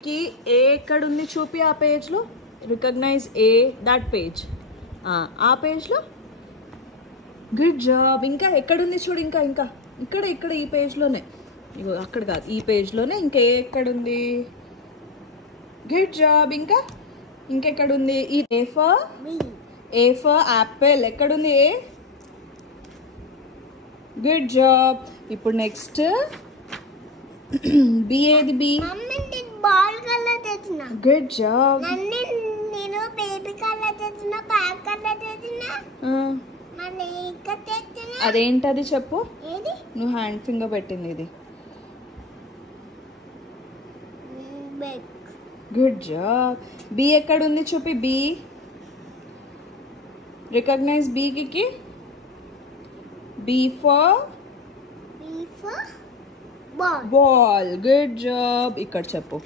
కి ఏ ఎక్కడ ఉంది చూపి ఆ పేజ్ లో రికగ్నైజ్ ఏ దట్ పేజ్ ఆ పేజ్ లో గుడ్ జాబ్ ఇంకా ఎక్కడ ఉంది చూడు ఇంకా ఇంకా ఇక్కడ ఇక్కడ ఈ పేజ్ లోనే ఇగో అక్కడ కాదు ఈ పేజ్ లోనే ఇంకా ఏ ఎక్కడ ఉంది గుడ్ జాబ్ ఇంకా ఇంకెక్కడ ఉంది ఈ ఏ ఫర్ యాపిల్ ఎక్కడ ఉంది ఏ గుడ్ జాబ్ ఇప్పుడు నెక్స్ట్ బి ఏది బి బాల్ కలర్ తెచ్చిన గుడ్ జాబ్ నేను బేబీ కలర్ తెచ్చిన బ్యాగ్ కలర్ తెచ్చిన మళ్ళీ ఇంకా తెచ్చిన అదేంటది చెప్పు ఏది నువ్వు హ్యాండ్ ఫింగర్ పెట్టింది ఇది బెక్ గుడ్ జాబ్ బి ఎక్కడ ఉంది చూపి బి రికగ్నైజ్ బి కి B for ball ball good job ఇక్కడ చెప్పు